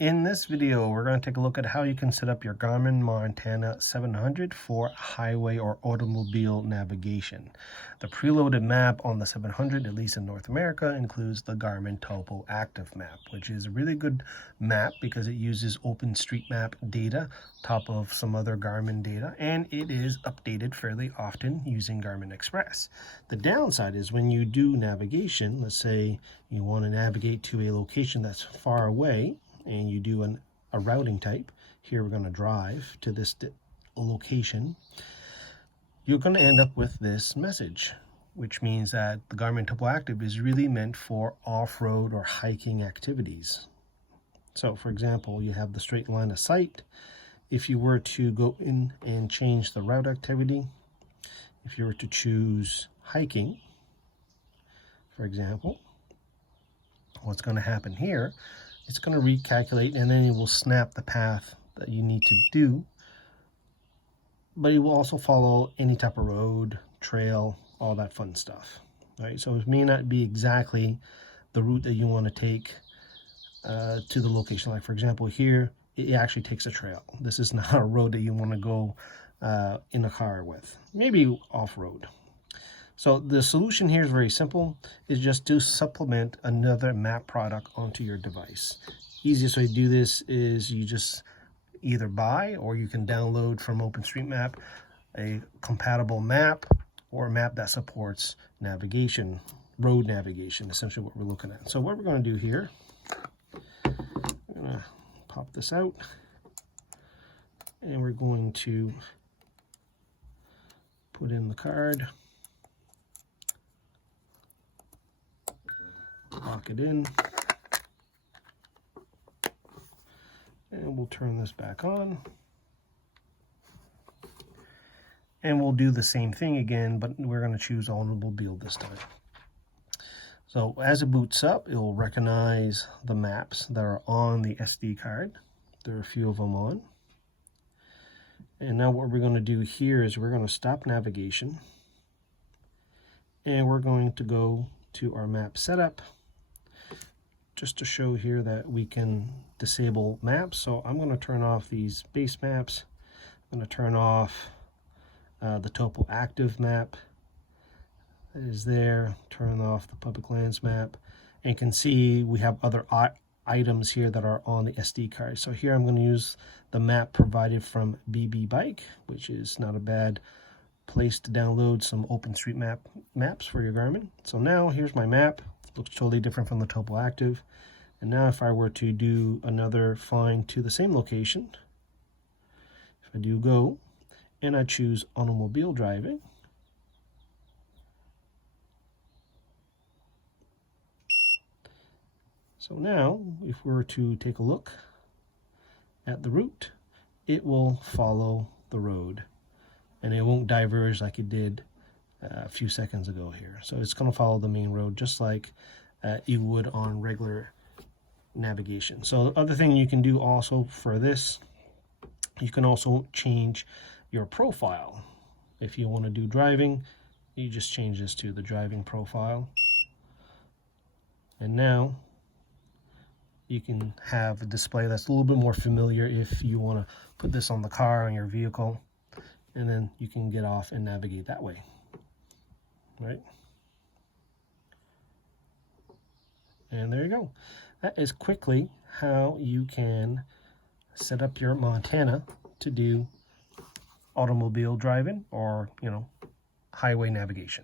In this video, we're going to take a look at how you can set up your Garmin Montana 700 for highway or automobile navigation. The preloaded map on the 700, at least in North America, includes the Garmin TopoActive map, which is a really good map because it uses OpenStreetMap data, top of some other Garmin data, and it is updated fairly often using Garmin Express. The downside is when you do navigation, let's say you want to navigate to a location that's far away, and you do a routing type. Here we're going to drive to this location. You're going to end up with this message, which means that the Garmin TopoActive is really meant for off-road or hiking activities. So for example, you have the straight line of sight. If you were to go in and change the route activity, if you were to choose hiking, for example, what's going to happen here, it's going to recalculate, and then it will snap the path that you need to do. But it will also follow any type of road, trail, all that fun stuff. Right? So it may not be exactly the route that you want to take to the location. Like for example, here, it actually takes a trail. This is not a road that you want to go in a car with. Maybe off-road. So the solution here is very simple, is just to supplement another map product onto your device. Easiest way to do this is you just either buy, or you can download from OpenStreetMap a compatible map or a map that supports navigation, road navigation, essentially what we're looking at. So what we're going to do here, I'm going to pop this out, and we're going to put in the card. Lock it in, and we'll turn this back on, and we'll do the same thing again, but we're going to choose automobile this time. So as it boots up, it will recognize the maps that are on the SD card. There are a few of them on, and now what we're going to do here is we're going to stop navigation, and we're going to go to our map setup, just to show here that we can disable maps. So I'm going to turn off these base maps. I'm going to turn off the TopoActive map that is there, turn off the public lands map, and you can see we have other items here that are on the SD card. So here I'm going to use the map provided from BB Bike, which is not a bad place to download some OpenStreetMap maps for your Garmin. So now here's my map. Looks totally different from the TopoActive. And now if I were to do another find to the same location, if I do go and I choose automobile driving, so now if we were to take a look at the route, it will follow the road and it won't diverge like it did a few seconds ago here. So it's going to follow the main road just like you would on regular navigation. So the other thing you can do also for this, you can also change your profile. If you want to do driving, you just change this to the driving profile. And now you can have a display that's a little bit more familiar if you want to put this on the car, on your vehicle, and then you can get off and navigate that way. Right? And there you go. That is quickly how you can set up your Montana to do automobile driving or, highway navigation.